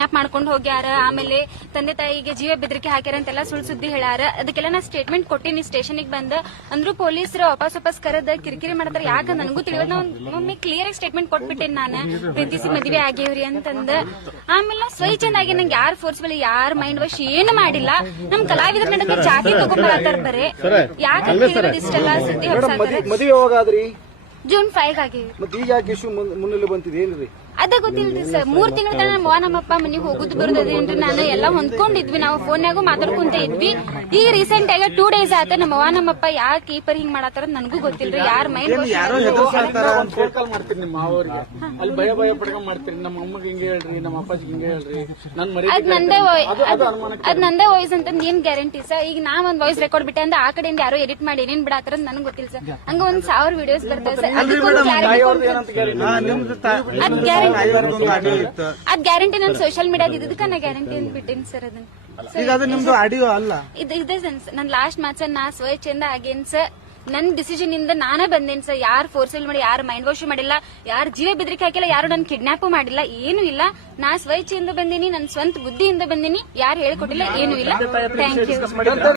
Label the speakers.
Speaker 1: ಮಾಡ್ಕೊಂಡು ಹೋಗ್ಯಾರ. ಆಮೇಲೆ ತಂದೆ ತಾಯಿಗೆ ಜೀವ ಬೆದರಿಕೆ ಹಾಕ್ಯಾರ ಅಂತೆಲ್ಲ ಸುಳ್ಳು ಸುದ್ದಿ ಹೇಳ್ಯಾರ. ಅದಕ್ಕೆಲ್ಲ ನಾ ಸ್ಟೇಟ್ಮೆಂಟ್ ಕೊಟ್ಟಿನಿ ಸ್ಟೇಷನ್ಗೆ ಬಂದ. ಅಂದ್ರೂ ಪೊಲೀಸರು ವಾಪಸ್ ಕರೆದ ಕಿರಿಕಿರಿ ಮಾಡ್ತಾರ. ಯಾಕ ನನಗೂ ತಿಳಿಯೋದು. ಒಮ್ಮೆ ಕ್ಲಿಯರ್ ಆಗಿ ಸ್ಟೇಟ್ಮೆಂಟ್ ಕೊಟ್ಬಿಟ್ಟೇನಿ ನಾನು, ಪ್ರೀತಿಸಿ ಮದ್ವೆ ಆಗೇವ್ರಿ ಅಂತಂದ. ಆಮೇಲೆ ಸ್ವಚ್ಛಂದಾಗಿ ನಂಗೆ ಯಾರು ಫೋರ್ಸ್ಬಲಿ ಯಾರು ಮೈಂಡ್ ವಾಶ್ ಏನು ಮಾಡಿಲ್ಲ. ನಮ್ ಕಲಾವಿದರ ನಡಕ ಜಾತಿ ತಗೊಂಡ್ಬರತ್ತಾರ ಬರೇ. ಯಾಕೆ ಇಷ್ಟೆಲ್ಲ ಸುದ್ದಿ
Speaker 2: ಹಬ್ಸಾದ್ರಿ
Speaker 1: ಜೂನ್ 5 ಆಗಿವಿ.
Speaker 2: ಮತ್ತೆ ಈಗ ಯಾಕೆ ಇಶ್ಯೂ ಮುನ್ನೆಲೆ ಬಂತಿದೆ ಏನ್ರಿ?
Speaker 1: ಅದ ಗೊತ್ತಿಲ್ರಿ ಸರ್. 3 ತಿಂಗಳ ತನ ನಮ್ಮಪ್ಪ ಮನಿಗೆ ಹೋಗುದು ಬರೋದೇನ್ರಿ. ನಾನು ಎಲ್ಲ ಹೊಂದ್ಕೊಂಡಿದ್ವಿ, ನಾವು ಫೋನ್ಯಾಗೂ ಮಾತಾಡ್ಕೊಂತ ಇದ್ವಿ. ಈಗ ರೀಸೆಂಟ್ ಆಗ 2 ಡೇಸ್ ಆತ ನಮ್ಮಪ್ಪ ಯಾಕೆ ಕೀಪರ್ ಹಿಂಗ್ ಮಾಡತ್ತಾರ ನನಗೂ ಗೊತ್ತಿಲ್ರಿ. ಯಾರ ಮೈಂಡ್
Speaker 3: ಕಾಲ್ ಮಾಡ್ತೀರಿ ನಿಮ್ಮ ಮಾವರಿಗೆ, ಅಲ್ಲಿ ಭಯ ಪಡ್ಕೊಂಡ್ ಮಾಡ್ತೀರಿ. ನಮ್ಮ ಅಮ್ಮಗೆ ಹಿಂಗೆ ಹೇಳ್ರಿ, ನಮ್ಮ ಅಪ್ಪಾಜಿಗೆ ಹಿಂಗೆ ಹೇಳ್ರಿ, ನನ್ ಮರಿ
Speaker 1: ಅದ್ ನಂದೇ ವಾಯ್ಸ್ ಅಂತಂದ್ ಏನ್ ಗ್ಯಾರಂಟಿ ಸರ್? ಈಗ ನಾ ಒಂದ್ ವಾಯ್ಸ್ ರೆಕಾರ್ಡ್ ಬಿಟ್ಟೆ ಅಂದ್ರೆ ಆ ಕಡೆಯಿಂದ ಯಾರೋ ಎಡಿಟ್ ಮಾಡಿ ಏನೇನ್ ಬಿಡಾತಾರ ನನಗೆ ಗೊತ್ತಿಲ್ಲ ಸರ್. ಹಂಗ 1000 ವಿಡಿಯೋಸ್ ಬರ್ತವೆ ಸರ್. ಅದ್ ಗ್ಯಾರಂಟಿ ನಾನು ಸೋಷಿಯಲ್ ಮೀಡಿಯಾದ ಇದಕ್ಕ ನಾ ಗ್ಯಾರಂಟಿ ಅಂತ ಬಿಟ್ಟೇನಿ ಸರ್. ಅದನ್ನ
Speaker 4: ಆಡಿಯೋ ಅಲ್ಲ
Speaker 1: ಇದೆ ನನ್ ಲಾಸ್ಟ್ ಮ್ಯಾಚ್ ನಾ ಸ್ವಚ್ಛಂದ ಆಗೇನ್ ಸರ್. ನನ್ ಡಿಸಿಷನ್ ಇಂದ ನಾನೇ ಬಂದೇನ್ ಸರ್. ಯಾರು ಫೋರ್ಸಲ್ ಮಾಡಿ, ಯಾರು ಮೈಂಡ್ ವಾಶ್ ಮಾಡಿಲ್ಲ, ಯಾರು ಜೀವ ಬೆದರಿಕೆ ಹಾಕಿಲ್ಲ, ಯಾರು ನನ್ ಕಿಡ್ನಾಪ್ ಮಾಡಿಲ್ಲ, ಏನು ಇಲ್ಲ. ನಾ ಸ್ವಚ್ಛೆಯಿಂದ ಬಂದೀನಿ, ನನ್ ಸ್ವಂತ ಬುದ್ಧಿಯಿಂದ ಬಂದೀನಿ. ಯಾರು ಹೇಳ್ಕೊಟ್ಟಿಲ್ಲ, ಏನು ಇಲ್ಲ. Thank you.